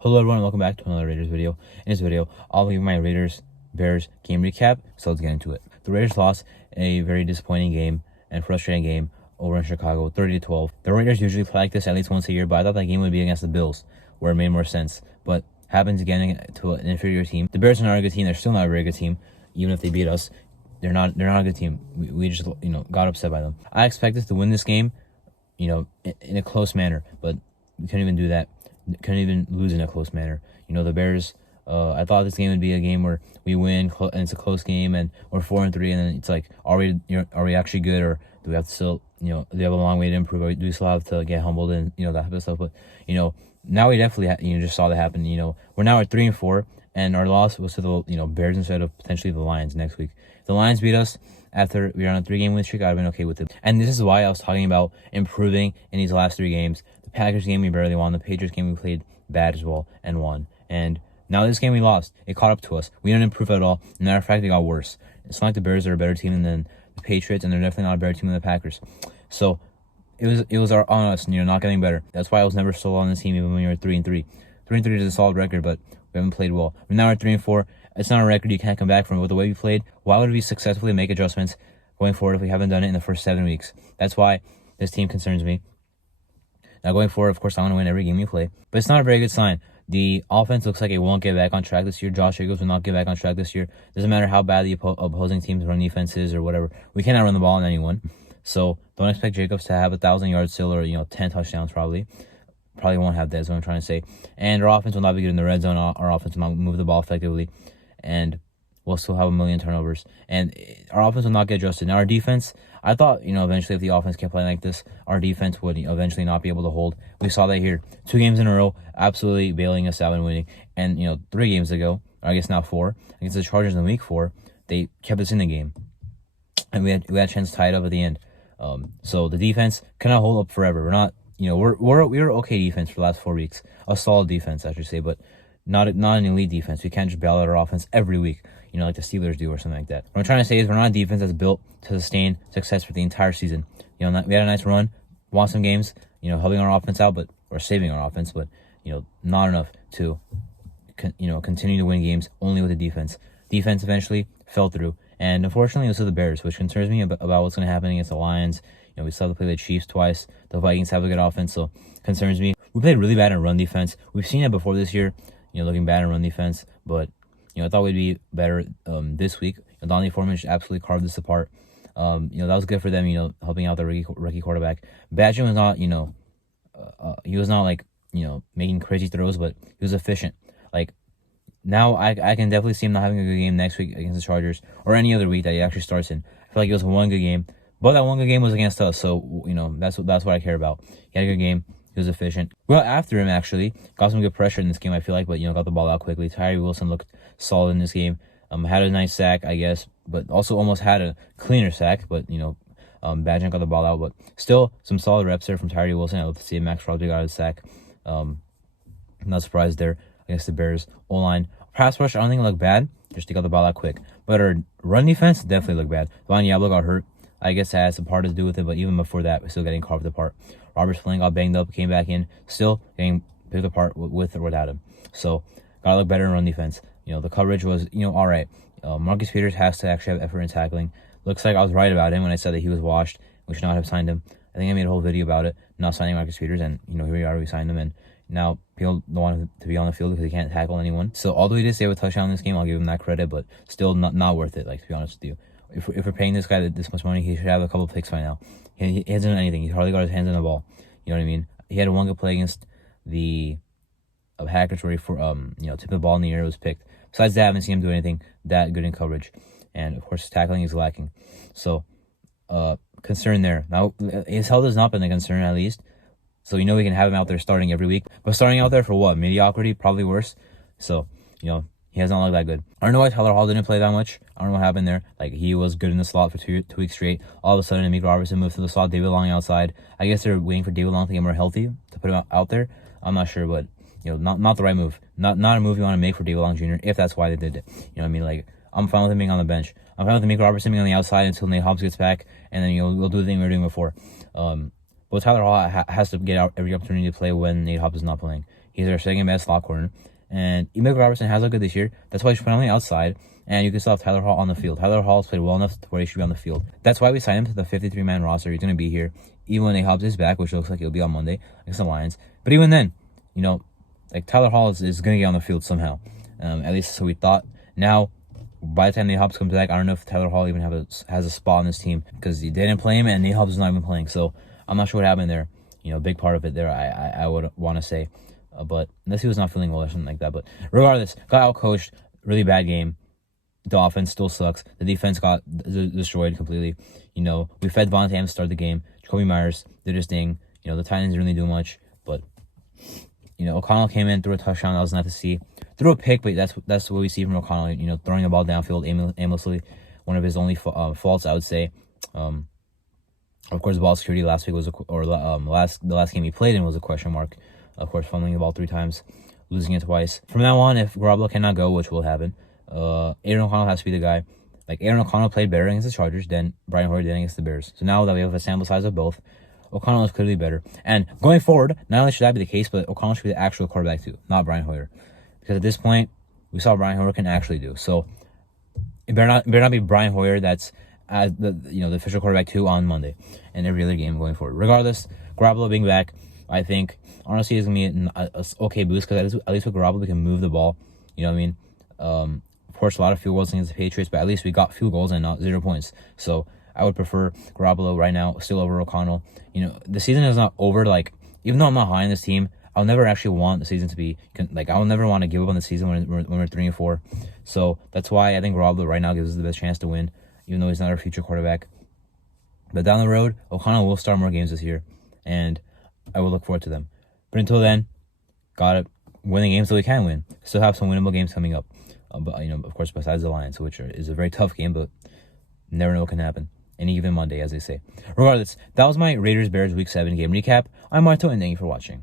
Hello everyone, welcome back to another Raiders video. In this video, I'll give my Raiders-Bears game recap, so let's get into it. The Raiders lost a very disappointing game and frustrating game over in Chicago, 30-12. The Raiders usually play like this at least once a year, but I thought that game would be against the Bills, where it made more sense. But happens again to an inferior team. The Bears are not a good team. They're still not a very good team, even if they beat us. They're not a good team. We just got upset by them. I expected to win this game, in a close manner, but we couldn't even do that. Couldn't even lose in a close manner. The Bears, I thought this game would be a game where we win and it's a close game and we're 4-3, and then it's like, are we actually good, or do we have to still, do we have a long way to improve? Or do we still have to get humbled and that type of stuff? But now we definitely just saw that happen. We're now at 3-4, and our loss was to the Bears instead of potentially the Lions next week. If the Lions beat us after we were on a 3-game win streak, I'd have been okay with it. And this is why I was talking about improving in these last 3 games. The Packers game we barely won. The Patriots game we played bad as well and won. And now this game we lost. It caught up to us. We didn't improve at all. As a matter of fact, it got worse. It's not like the Bears are a better team than the Patriots, and they're definitely not a better team than the Packers. So it was on us, not getting better. That's why I was never sold on this team, even when we were 3-3. 3-3 is a solid record, but we haven't played well. Now we're 3-4. It's not a record you can't come back from. With the way we played, why would we successfully make adjustments going forward if we haven't done it in the first 7 weeks? That's why this team concerns me. Now, going forward, of course, I want to win every game we play, but it's not a very good sign. The offense looks like it won't get back on track this year. Josh Jacobs will not get back on track this year. Doesn't matter how bad the opposing team's run defense is or whatever. We cannot run the ball on anyone. So don't expect Jacobs to have 1,000 yards still, or 10 touchdowns probably. Probably won't have that, is what I'm trying to say. And our offense will not be good in the red zone. Our offense will not move the ball effectively, and we'll still have a million turnovers. And our offense will not get adjusted. Now, our defense, I thought, eventually if the offense kept playing like this, our defense would eventually not be able to hold. We saw that here. 2 games in a row, absolutely bailing us out and winning. And, 3 games ago, or I guess now 4, against the Chargers in week 4, they kept us in the game. And we had a chance to tie it up at the end. So the defense cannot hold up forever. We're not, we're okay defense for the last 4 weeks. A solid defense, I should say, but not an elite defense. We can't just bail out our offense every week, like the Steelers do or something like that. What I'm trying to say is we're not a defense that's built to sustain success for the entire season. We had a nice run, won some games, helping our offense out, or saving our offense, but, not enough to, continue to win games only with the defense. Defense eventually fell through, and unfortunately, this is the Bears, which concerns me about what's going to happen against the Lions. We still have to play the Chiefs twice. The Vikings have a good offense, so concerns me. We played really bad in run defense. We've seen it before this year, looking bad in run defense, but I thought we'd be better this week. Donnie Foreman just absolutely carved this apart. That was good for them, helping out the rookie quarterback. Badger was not, he was not like, making crazy throws, but he was efficient. Like, now I can definitely see him not having a good game next week against the Chargers, or any other week that he actually starts in. I feel like it was one good game, but that one good game was against us, so, that's what I care about. He had a good game. He was efficient. Well, after him, actually, got some good pressure in this game, I feel like, but, got the ball out quickly. Tyree Wilson looked solid in this game. Had a nice sack, I guess, but also almost had a cleaner sack, but, Badger got the ball out, but still some solid reps there from Tyree Wilson. I'd love to see Max Crosby got a sack. Not surprised there against the Bears O-line. Pass rush, I don't think it looked bad, just to get the ball out quick. But our run defense definitely looked bad. Von Diablo got hurt. I guess that had some part to do with it, but even before that, we're still getting carved apart. Robert Flynn got banged up, came back in, still getting picked apart with or without him. So, gotta look better in run defense. The coverage was, all right. Marcus Peters has to actually have effort in tackling. Looks like I was right about him when I said that he was washed. We should not have signed him. I think I made a whole video about it, not signing Marcus Peters, and, here we are, we signed him, and now people don't want him to be on the field because he can't tackle anyone. So, although he did save a touchdown in this game, I'll give him that credit, but still not worth it, to be honest with you. If we're paying this guy this much money, he should have a couple of picks by now. He hasn't done anything. He's hardly got his hands on the ball. You know what I mean? He had one good play against the Hackers where he tipped the ball in the air, it was picked. Besides that, I haven't seen him do anything that good in coverage. And, of course, his tackling is lacking. So, concern there. Now, his health has not been a concern, at least. So, we can have him out there starting every week. But starting out there for what? Mediocrity? Probably worse. So, he has not looked that good. I don't know why Tyler Hall didn't play that much. I don't know what happened there. He was good in the slot for two weeks straight. All of a sudden, Amik Robertson moved to the slot. David Long outside. I guess they're waiting for David Long to get more healthy to put him out there. I'm not sure, but, not the right move. Not a move you want to make for David Long Jr., if that's why they did it. You know what I mean? I'm fine with him being on the bench. I'm fine with Amik Robertson being on the outside until Nate Hobbs gets back, and then, we'll do the thing we were doing before. But Tyler Hall has to get out every opportunity to play when Nate Hobbs is not playing. He's our second best slot corner. And Emil Robertson has looked good this year. That's why he's playing on the outside. And you can still have Tyler Hall on the field. Tyler Hall's played well enough to where he should be on the field. That's why we signed him to the 53-man roster. He's going to be here even when Hobbs is back, which looks like he'll be on Monday against the Lions. But even then, like Tyler Hall is going to get on the field somehow. At least so we thought. Now, by the time Nate Hobbs comes back, I don't know if Tyler Hall even has a spot on this team because he didn't play him and Nate Hobbs is not even playing. So I'm not sure what happened there. Big part of it there, I would want to say. But unless he was not feeling well or something like that. But regardless, got outcoached. Really bad game. The offense still sucks. The defense got destroyed completely. We fed Vontae Adams to start the game. Jacoby Myers did his thing. The Titans didn't really do much. But, O'Connell came in, threw a touchdown. That was nice to see. Threw a pick, but that's what we see from O'Connell. Throwing the ball downfield aimlessly. One of his only faults, I would say. Of course, ball security last week the last game he played in was a question mark. Of course, fumbling the ball 3 times, losing it twice. From now on, if Garoppolo cannot go, which will happen, Aaron O'Connell has to be the guy. Like, Aaron O'Connell played better against the Chargers than Brian Hoyer did against the Bears. So now that we have a sample size of both, O'Connell is clearly better. And going forward, not only should that be the case, but O'Connell should be the actual quarterback too, not Brian Hoyer. Because at this point, we saw what Brian Hoyer can actually do. So it better not be Brian Hoyer that's as the official quarterback too on Monday and every other game going forward. Regardless, Garoppolo being back, I think honestly is gonna be an okay boost because at least with Garoppolo we can move the ball. You know what I mean? Of course, a lot of field goals against the Patriots, but at least we got field goals and not 0 points. So I would prefer Garoppolo right now still over O'Connell. The season is not over. Like, even though I'm not high on this team, I'll never actually want the season to be like, I'll never want to give up on the season when we're 3-4. So that's why I think Garoppolo right now gives us the best chance to win, even though he's not our future quarterback. But down the road, O'Connell will start more games this year, and I will look forward to them. But until then, gotta win the games that we can win. Still have some winnable games coming up. But of course, besides the Lions, which is a very tough game, but never know what can happen. Any given Monday, as they say. Regardless, that was my Raiders-Bears Week 7 game recap. I'm Marto, and thank you for watching.